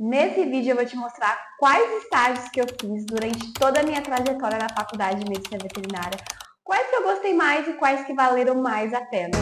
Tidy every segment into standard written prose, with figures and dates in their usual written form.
Nesse vídeo eu vou te mostrar quais estágios que eu fiz durante toda a minha trajetória na faculdade de Medicina Veterinária, quais que eu gostei mais e quais que valeram mais a pena.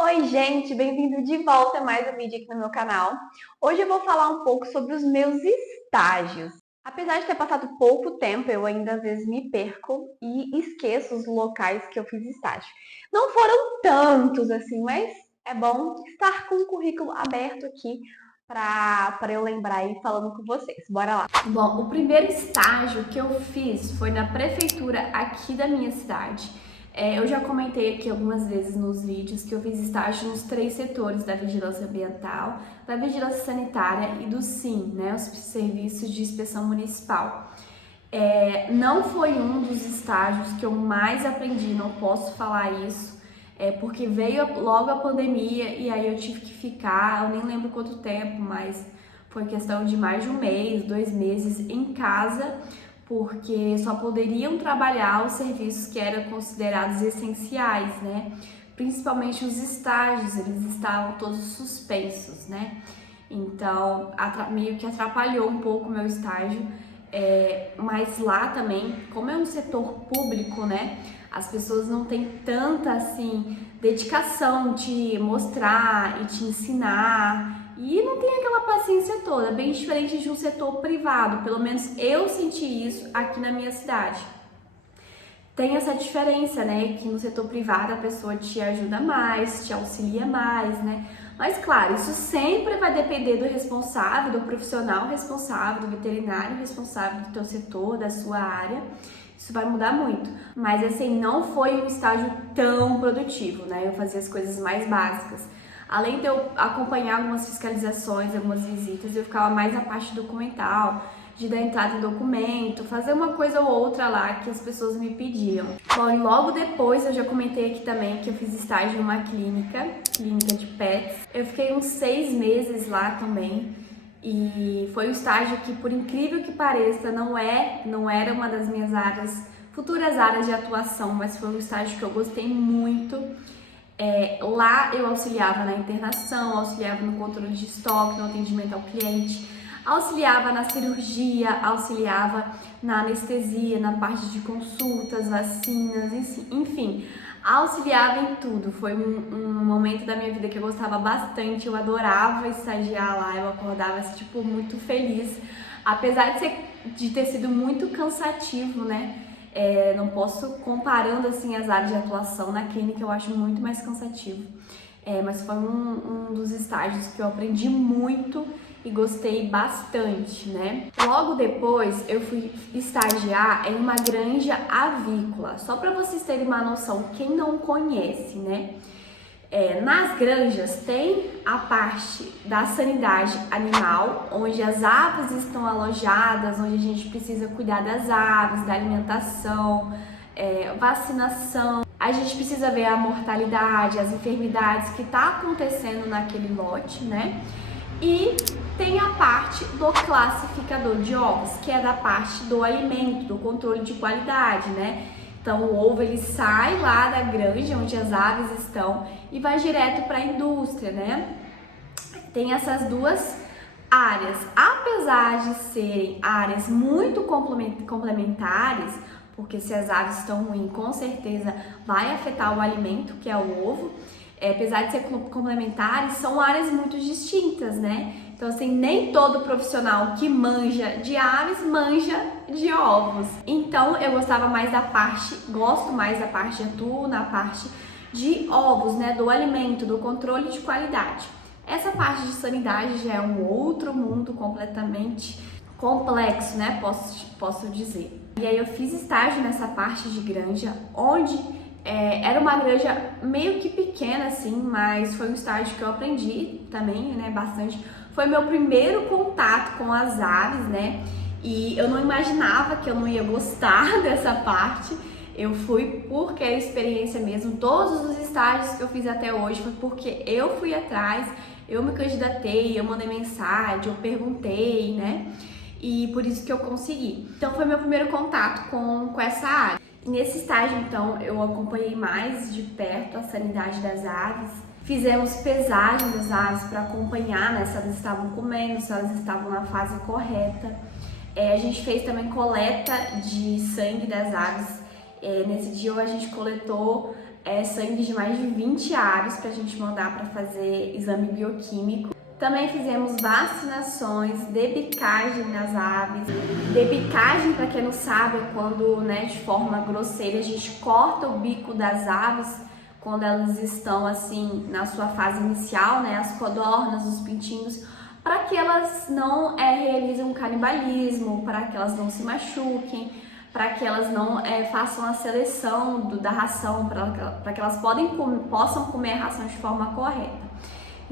Oi gente, bem-vindo de volta a mais um vídeo aqui no meu canal. Hoje eu vou falar um pouco sobre os meus estágios. Apesar de ter passado pouco tempo, eu ainda às vezes me perco e esqueço os locais que eu fiz estágio. Não foram tantos assim, mas é bom estar com o currículo aberto aqui para eu lembrar e falando com vocês. Bora lá! Bom, o primeiro estágio que eu fiz foi na prefeitura aqui da minha cidade. Eu já comentei aqui algumas vezes nos vídeos que eu fiz estágio nos 3 setores da vigilância ambiental, da vigilância sanitária e do SIM, né, os serviços de inspeção municipal. Não foi um dos estágios que eu mais aprendi, não posso falar isso, porque veio logo a pandemia e aí eu tive que ficar, eu nem lembro quanto tempo, mas foi questão de mais de 1 mês, 2 meses em casa, porque só poderiam trabalhar os serviços que eram considerados essenciais, né? Principalmente os estágios, eles estavam todos suspensos, né? Então, meio que atrapalhou um pouco o meu estágio, mas lá também, como é um setor público, né? As pessoas não têm tanta, assim, dedicação de mostrar e te ensinar, e não tem aquela paciência toda, bem diferente de um setor privado, pelo menos eu senti isso aqui na minha cidade. Tem essa diferença, né, que no setor privado a pessoa te ajuda mais, te auxilia mais, né, mas claro, isso sempre vai depender do responsável, do profissional responsável, do veterinário responsável do teu setor, da sua área. Isso vai mudar muito, mas assim, não foi um estágio tão produtivo, né, eu fazia as coisas mais básicas. Além de eu acompanhar algumas fiscalizações, algumas visitas, eu ficava mais na parte documental, de dar entrada em documento, fazer uma coisa ou outra lá que as pessoas me pediam. Bom, e logo depois eu já comentei aqui também que eu fiz estágio em uma clínica de pets. Eu fiquei uns 6 meses lá também. E foi um estágio que, por incrível que pareça, não era uma das minhas futuras áreas de atuação, mas foi um estágio que eu gostei muito. Lá eu auxiliava na internação, auxiliava no controle de estoque, no atendimento ao cliente, auxiliava na cirurgia, auxiliava na anestesia, na parte de consultas, vacinas, enfim, auxiliava em tudo. Foi um momento da minha vida que eu gostava bastante, eu adorava estagiar lá, eu acordava tipo, muito feliz, apesar de ter sido muito cansativo, né? Não posso, comparando assim as áreas de atuação na clínica, eu acho muito mais cansativo. Mas foi um dos estágios que eu aprendi muito e gostei bastante, né? Logo depois eu fui estagiar em uma granja avícola, só para vocês terem uma noção, quem não conhece, né? Nas granjas tem a parte da sanidade animal, onde as aves estão alojadas, onde a gente precisa cuidar das aves, da alimentação, vacinação. A gente precisa ver a mortalidade, as enfermidades que está acontecendo naquele lote, né? E tem a parte do classificador de ovos, que é da parte do alimento, do controle de qualidade, né? Então o ovo ele sai lá da granja onde as aves estão e vai direto para a indústria, né? Tem essas duas áreas, apesar de serem áreas muito complementares, porque se as aves estão ruins, com certeza vai afetar o alimento, que é o ovo. Apesar de ser complementares, são áreas muito distintas, né? Então, assim, nem todo profissional que manja de aves manja de ovos. Então, eu gosto mais da parte atuo na parte de ovos, né? Do alimento, do controle de qualidade. Essa parte de sanidade já é um outro mundo completamente complexo, né? Posso dizer. E aí eu fiz estágio nessa parte de granja, onde era uma granja meio que pequena, assim, mas foi um estágio que eu aprendi também, né, bastante. Foi meu primeiro contato com as aves, né, e eu não imaginava que eu não ia gostar dessa parte. Eu fui porque era experiência mesmo. Todos os estágios que eu fiz até hoje foi porque eu fui atrás, eu me candidatei, eu mandei mensagem, eu perguntei, né, e por isso que eu consegui. Então foi meu primeiro contato com essa área. Nesse estágio, então, eu acompanhei mais de perto a sanidade das aves. Fizemos pesagem das aves para acompanhar, né, se elas estavam comendo, se elas estavam na fase correta. A gente fez também coleta de sangue das aves. Nesse dia a gente coletou sangue de mais de 20 aves para a gente mandar para fazer exame bioquímico. Também fizemos vacinações, debicagem das aves. Debicagem, para quem não sabe, é quando, né, de forma grosseira, a gente corta o bico das aves quando elas estão assim na sua fase inicial, né, as codornas, os pintinhos, para que elas não realizem um canibalismo, para que elas não se machuquem, para que elas não façam a seleção da ração, para que elas possam comer a ração de forma correta.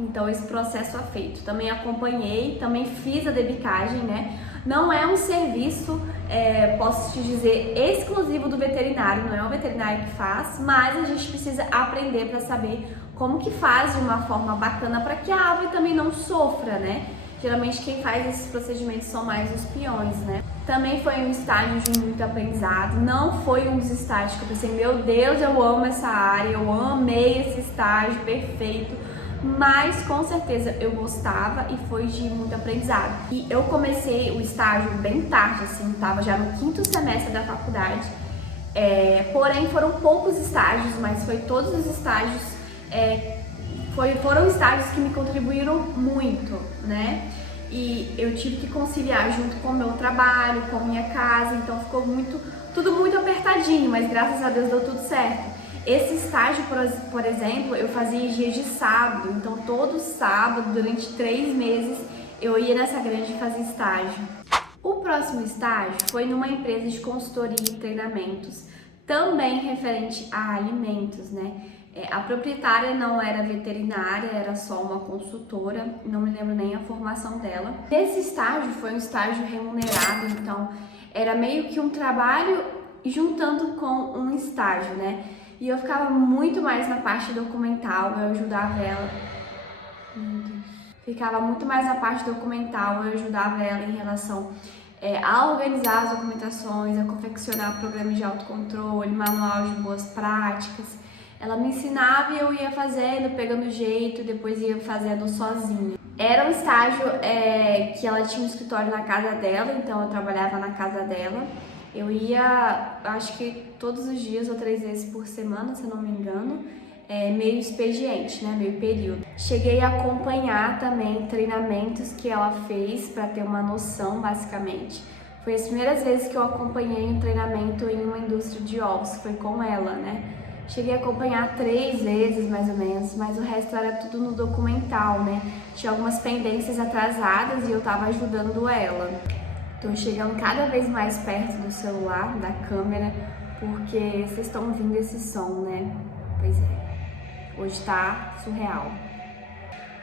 Então esse processo é feito. Também acompanhei, também fiz a debicagem, né? Não é um serviço, posso te dizer, exclusivo do veterinário, não é o veterinário que faz, mas a gente precisa aprender para saber como que faz de uma forma bacana para que a ave também não sofra, né? Geralmente quem faz esses procedimentos são mais os peões, né? Também foi um estágio de muito aprendizado, não foi um dos estágios que eu pensei, meu Deus, eu amo essa área, eu amei esse estágio, perfeito, mas com certeza eu gostava e foi de muito aprendizado. E eu comecei o estágio bem tarde, assim, tava já no 5º semestre da faculdade, porém foram poucos estágios, mas foi todos os estágios, foram estágios que me contribuíram muito, né? E eu tive que conciliar junto com o meu trabalho, com a minha casa, então ficou tudo muito apertadinho, mas graças a Deus deu tudo certo. Esse estágio, por exemplo, eu fazia em dias de sábado, então todo sábado, durante 3 meses, eu ia nessa granja e fazia estágio. O próximo estágio foi numa empresa de consultoria e treinamentos, também referente a alimentos, né? A proprietária não era veterinária, era só uma consultora, não me lembro nem a formação dela. Esse estágio foi um estágio remunerado, então era meio que um trabalho juntando com um estágio, né? E eu ficava muito mais na parte documental, eu ajudava ela. Ficava muito mais na parte documental, eu ajudava ela em relação a organizar as documentações, a confeccionar programas de autocontrole, manual de boas práticas. Ela me ensinava e eu ia fazendo, pegando jeito, depois ia fazendo sozinha. Era um estágio que ela tinha um escritório na casa dela, então eu trabalhava na casa dela. Eu ia, acho que todos os dias ou 3 vezes por semana, se eu não me engano, meio expediente, né, meio período. Cheguei a acompanhar também treinamentos que ela fez para ter uma noção, basicamente. Foi as primeiras vezes que eu acompanhei um treinamento em uma indústria de ovos, foi com ela, né. Cheguei a acompanhar 3 vezes, mais ou menos, mas o resto era tudo no documental, né. Tinha algumas pendências atrasadas e eu tava ajudando ela. Tô chegando cada vez mais perto do celular, da câmera, porque vocês estão ouvindo esse som, né? Pois é, hoje tá surreal.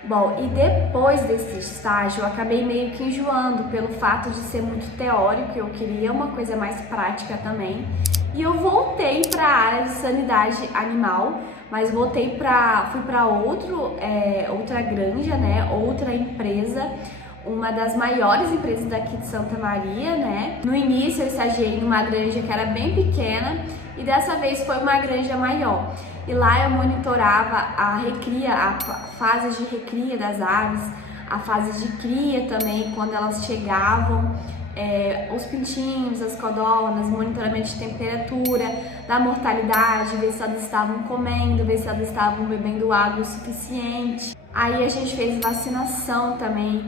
Bom, e depois desse estágio eu acabei meio que enjoando pelo fato de ser muito teórico, eu queria uma coisa mais prática também. E eu voltei para a área de sanidade animal, mas fui para outra granja, né? Outra empresa, uma das maiores empresas daqui de Santa Maria, né? No início eu estagiei numa granja que era bem pequena e dessa vez foi uma granja maior. E lá eu monitorava a fase de recria das aves, a fase de cria também, quando elas chegavam, os pintinhos, as codornas, monitoramento de temperatura, da mortalidade, ver se elas estavam comendo, ver se elas estavam bebendo água o suficiente. Aí a gente fez vacinação também.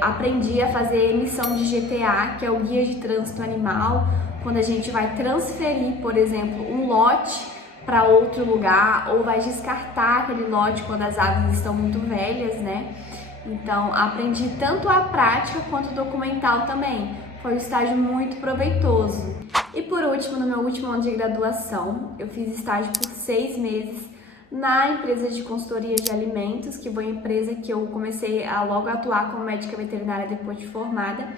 Aprendi a fazer emissão de GTA, que é o Guia de Trânsito Animal, quando a gente vai transferir, por exemplo, um lote para outro lugar ou vai descartar aquele lote quando as aves estão muito velhas, né? Então, aprendi tanto a prática quanto o documental também. Foi um estágio muito proveitoso. E por último, no meu último ano de graduação, eu fiz estágio por 6 meses na empresa de consultoria de alimentos, que foi a empresa que eu comecei a logo atuar como médica veterinária depois de formada.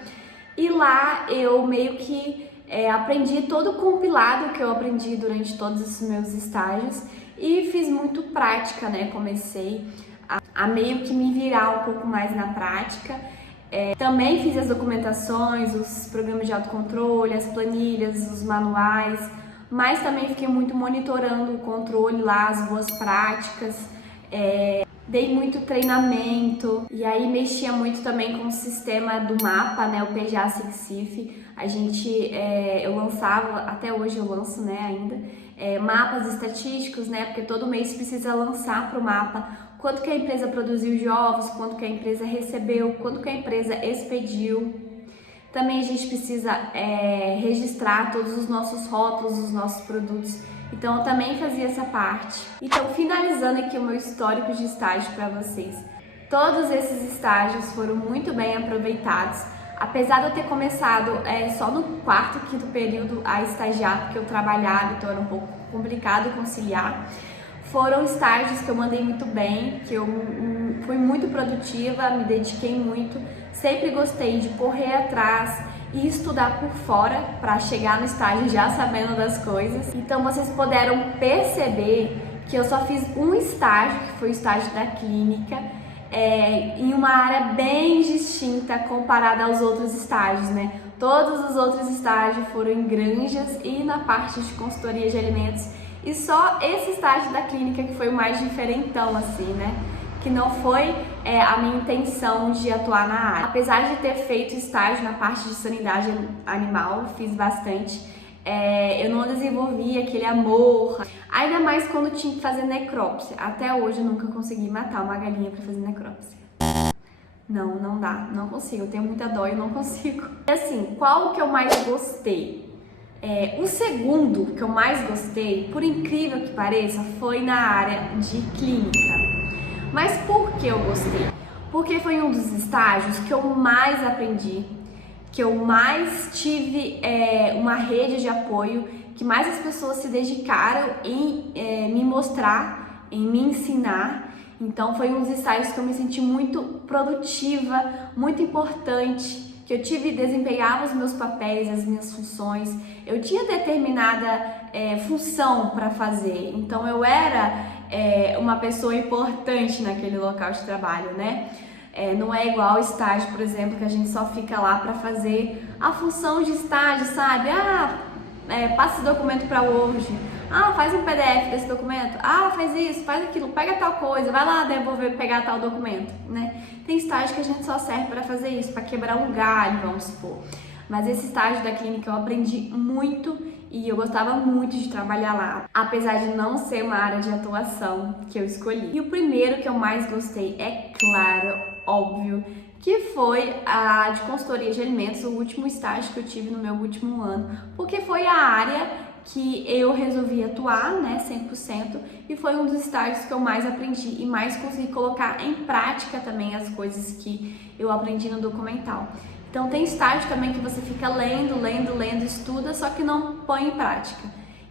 E lá eu meio que aprendi todo o compilado que eu aprendi durante todos os meus estágios e fiz muito prática, né? Comecei a meio que me virar um pouco mais na prática. Também fiz as documentações, os programas de autocontrole, as planilhas, os manuais, mas também fiquei muito monitorando o controle lá, as boas práticas, dei muito treinamento e aí mexia muito também com o sistema do mapa, né, o PGA Six Sigma. Eu lançava, até hoje eu lanço, né, ainda, mapas estatísticos, né, porque todo mês precisa lançar para o mapa quanto que a empresa produziu de ovos, quanto que a empresa recebeu, quanto que a empresa expediu. Também a gente precisa registrar todos os nossos rótulos, os nossos produtos. Então eu também fazia essa parte. Então, finalizando aqui o meu histórico de estágio para vocês. Todos esses estágios foram muito bem aproveitados. Apesar de eu ter começado só no quarto, quinto período a estagiar, porque eu trabalhava, então era um pouco complicado conciliar. Foram estágios que eu mandei muito bem, que eu fui muito produtiva, me dediquei muito. Sempre gostei de correr atrás e estudar por fora para chegar no estágio já sabendo das coisas. Então vocês puderam perceber que eu só fiz um estágio, que foi o estágio da clínica, em uma área bem distinta comparada aos outros estágios, né? Todos os outros estágios foram em granjas e na parte de consultoria de alimentos. E só esse estágio da clínica que foi o mais diferentão, assim, né? Que não foi a minha intenção de atuar na área. Apesar de ter feito estágio na parte de sanidade animal, fiz bastante, eu não desenvolvi aquele amor, ainda mais quando tinha que fazer necrópsia. Até hoje eu nunca consegui matar uma galinha para fazer necrópsia. Não dá, não consigo, eu tenho muita dó e eu não consigo. E assim, qual que eu mais gostei? O segundo que eu mais gostei, por incrível que pareça, foi na área de clínica. Mas por que eu gostei? Porque foi um dos estágios que eu mais aprendi, que eu mais tive uma rede de apoio, que mais as pessoas se dedicaram em me mostrar, em me ensinar. Então foi um dos estágios que eu me senti muito produtiva, muito importante, que eu desempenhava os meus papéis, as minhas funções, eu tinha determinada função para fazer, então eu era uma pessoa importante naquele local de trabalho, né? Não é igual ao estágio, por exemplo, que a gente só fica lá para fazer a função de estágio, sabe? Passa esse documento para hoje. Faz um PDF desse documento. Faz isso, faz aquilo, pega tal coisa, vai lá devolver, pegar tal documento, né? Tem estágio que a gente só serve para fazer isso, para quebrar um galho, vamos supor. Mas esse estágio da clínica eu aprendi muito e eu gostava muito de trabalhar lá, apesar de não ser uma área de atuação que eu escolhi. E o primeiro que eu mais gostei, é claro, óbvio, que foi a de consultoria de alimentos, o último estágio que eu tive no meu último ano, porque foi a área que eu resolvi atuar, né, 100%, e foi um dos estágios que eu mais aprendi e mais consegui colocar em prática também as coisas que eu aprendi no documental. Então tem estágio também que você fica lendo, estuda, só que não põe em prática.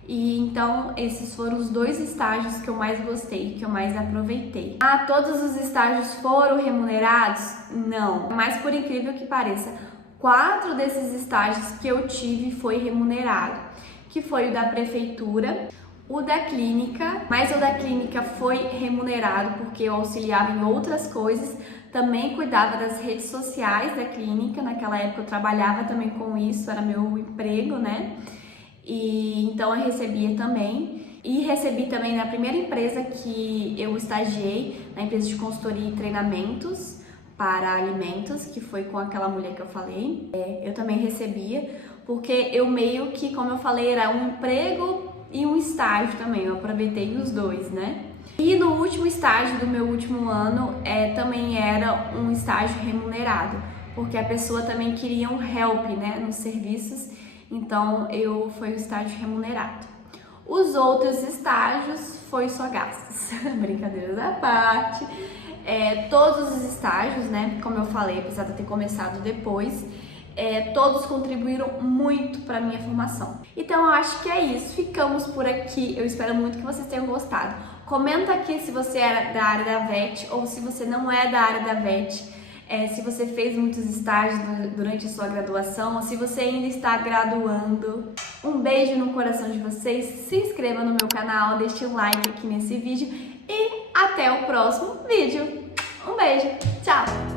E então esses foram os dois estágios que eu mais gostei, que eu mais aproveitei. Todos os estágios foram remunerados? Não, mas por incrível que pareça, 4 desses estágios que eu tive foi remunerado, que foi o da prefeitura, o da clínica, mas o da clínica foi remunerado porque eu auxiliava em outras coisas, também cuidava das redes sociais da clínica, naquela época eu trabalhava também com isso, era meu emprego, né? E então eu recebia também. E recebi também na primeira empresa que eu estagiei, na empresa de consultoria e treinamentos para alimentos, que foi com aquela mulher que eu falei. Eu também recebia, porque eu meio que, como eu falei, era um emprego e um estágio também, eu aproveitei os dois, né? E no último estágio do meu último ano, também era um estágio remunerado, porque a pessoa também queria um help, né, nos serviços, então foi o estágio remunerado. Os outros estágios foi só gastos, brincadeiras à parte. Todos os estágios, né, como eu falei, apesar de eu ter começado depois, todos contribuíram muito para a minha formação. Então eu acho que é isso, ficamos por aqui, eu espero muito que vocês tenham gostado. Comenta aqui se você é da área da VET ou se você não é da área da VET, se você fez muitos estágios durante a sua graduação ou se você ainda está graduando. Um beijo no coração de vocês, se inscreva no meu canal, deixe um like aqui nesse vídeo e até o próximo vídeo. Um beijo, tchau!